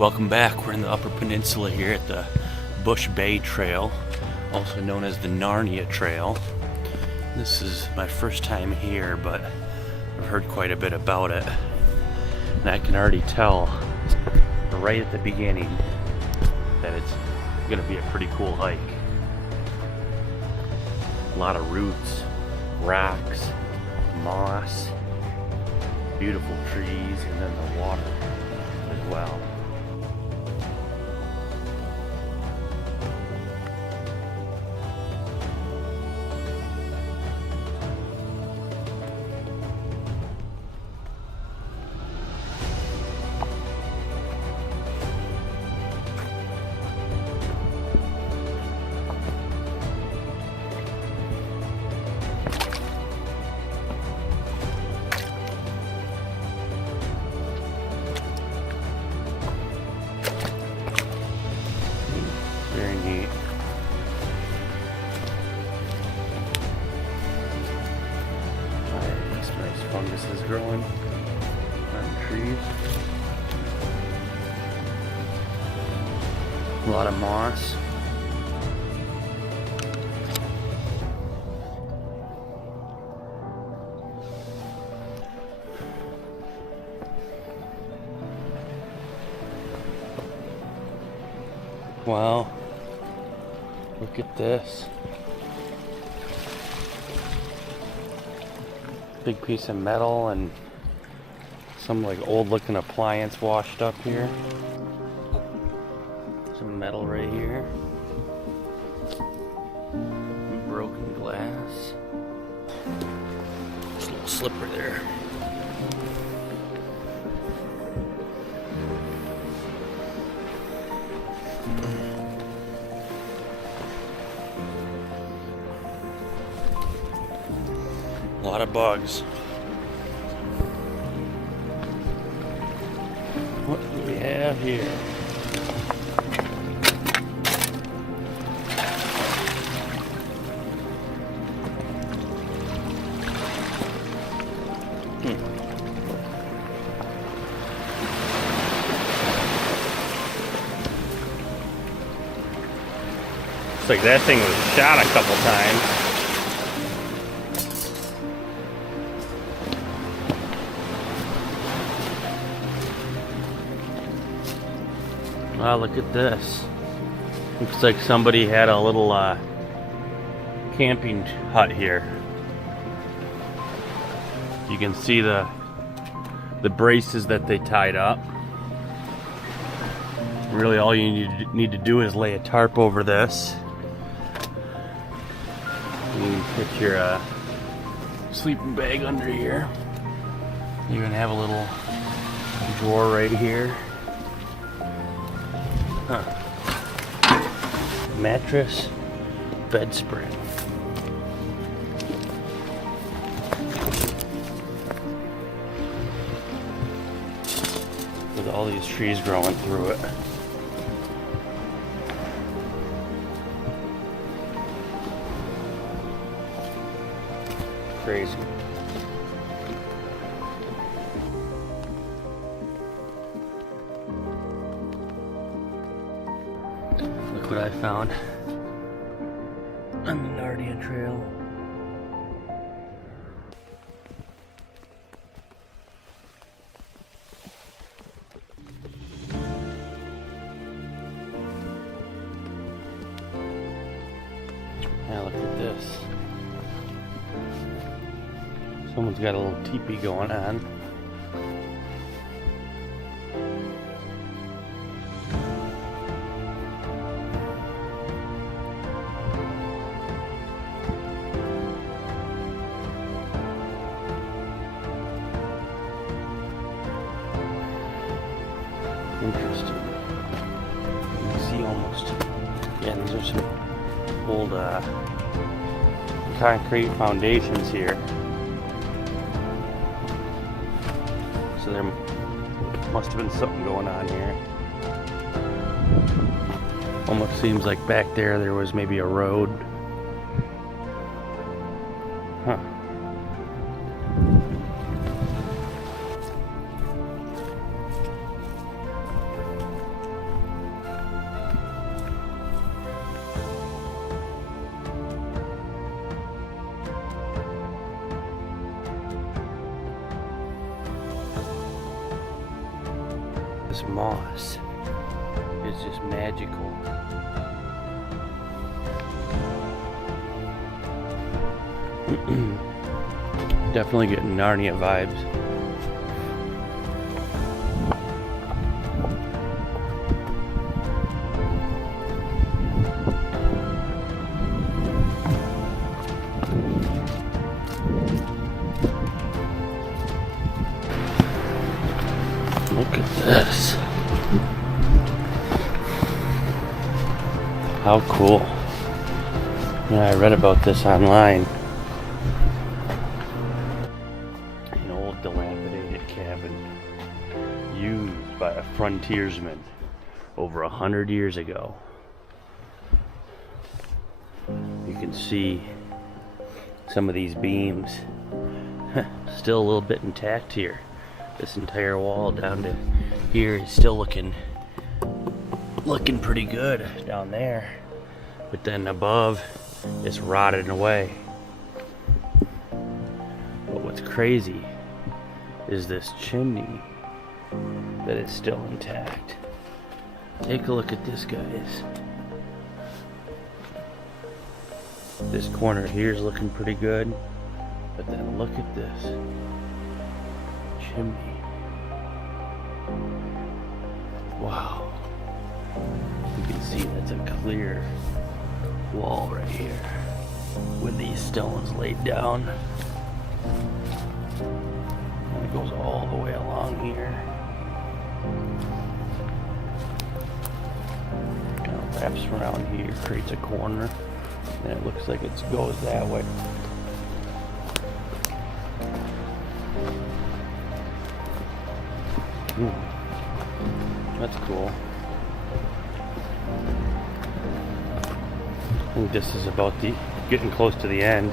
Welcome back. We're in the Upper Peninsula here at the Bush Bay Trail, also known as the Narnia Trail. This is my first time here, but I've heard quite a bit about it. And I can already tell right at the beginning that it's going to be a pretty cool hike. A lot of roots, rocks, moss, beautiful trees, and then the water as well. Very neat. This nice fungus is growing on trees. A lot of moss. Wow. Look at this. Big piece of metal and some like old looking appliance washed up here. Some metal right here. Broken glass. There's a little slipper there. A lot of bugs. What do we have here? Looks like that thing was shot a couple times. Wow, look at this. Looks like somebody had a little camping hut here. You can see the braces that they tied up. Really all you need to do is lay a tarp over this. You can put your sleeping bag under here. You even have a little drawer right here. Huh. Mattress, bedspread. With all these trees growing through it. Crazy. What I found on the Narnia Trail. Now look at this. Someone's got a little teepee going on. Interesting. You can see almost. Yeah, these are some old concrete foundations here. So there must have been something going on here. Almost seems like back there was maybe a road. Huh. this moss is just magical. Definitely getting Narnia vibes. Look at this. How cool. Yeah, I read about this online. An old dilapidated cabin used by a frontiersman over 100 years ago. You can see some of these beams still a little bit intact here. This entire wall down to here is still looking pretty good down there, but then above it's rotted away. But what's crazy is this chimney that is still intact. Take a look at this, guys. This corner here is looking pretty good, but then look at this chimney. Wow. You can see that's a clear wall right here with these stones laid down. And it goes all the way along here. Kind of wraps around here, creates a corner, and it looks like it goes that way. That's cool. I think this is about getting close to the end.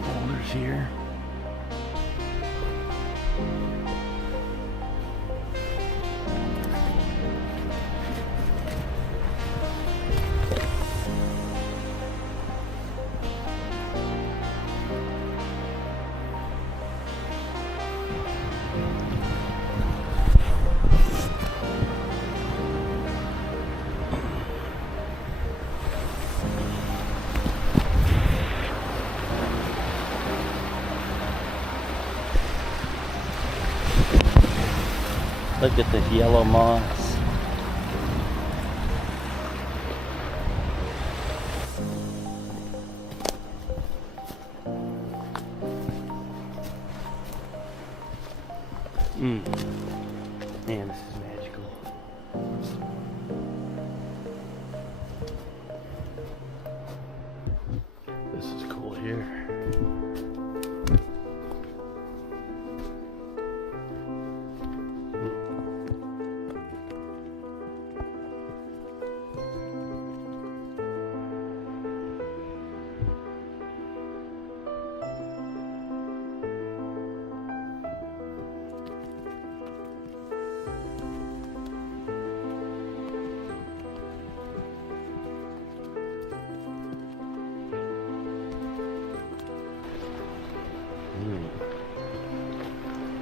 Boulders here. Look at this yellow moss. Man, this is magical. This is cool here.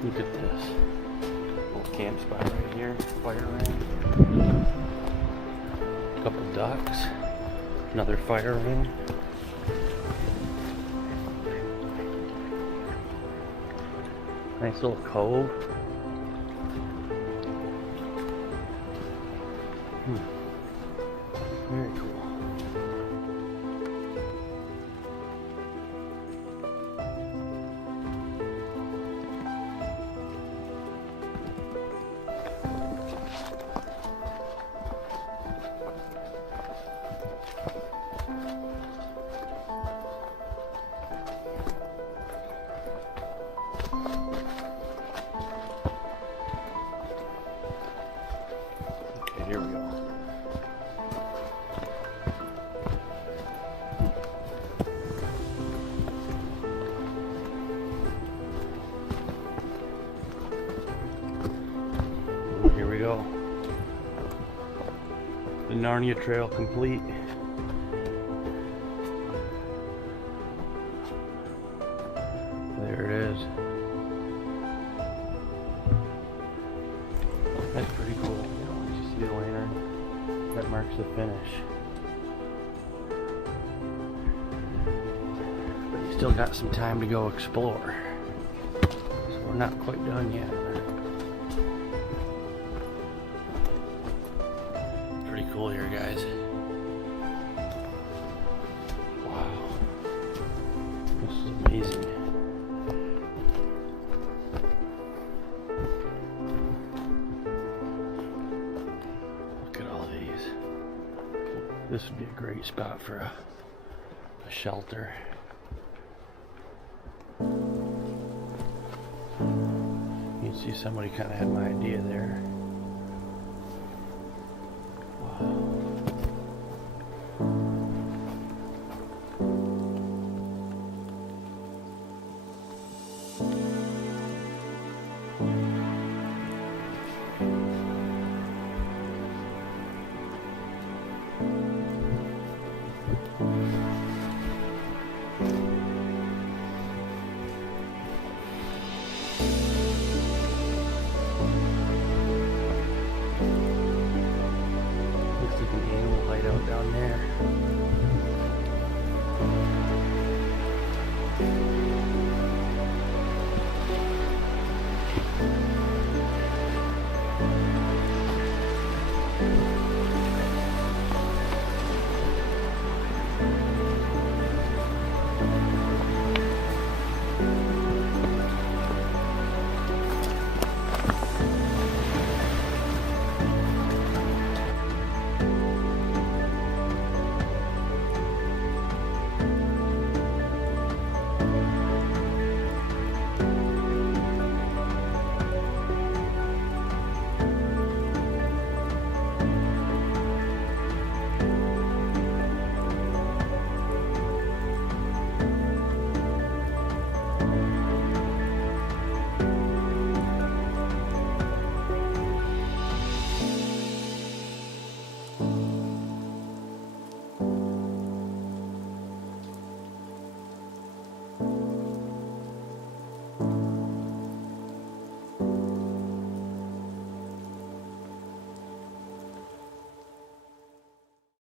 Look at this. Little camp spot right here. Fire ring. A couple ducks. Another fire ring. Nice little cove. Very cool. Here we go. go. The Narnia trail complete. There it is. That's pretty cool. You know, you see the lantern? That marks the finish. But you still got some time to go explore. So we're not quite done yet. Pretty cool here, guys. Wow. This is amazing. Look at all these. This would be a great spot for a shelter. You can see somebody kind of had my idea there.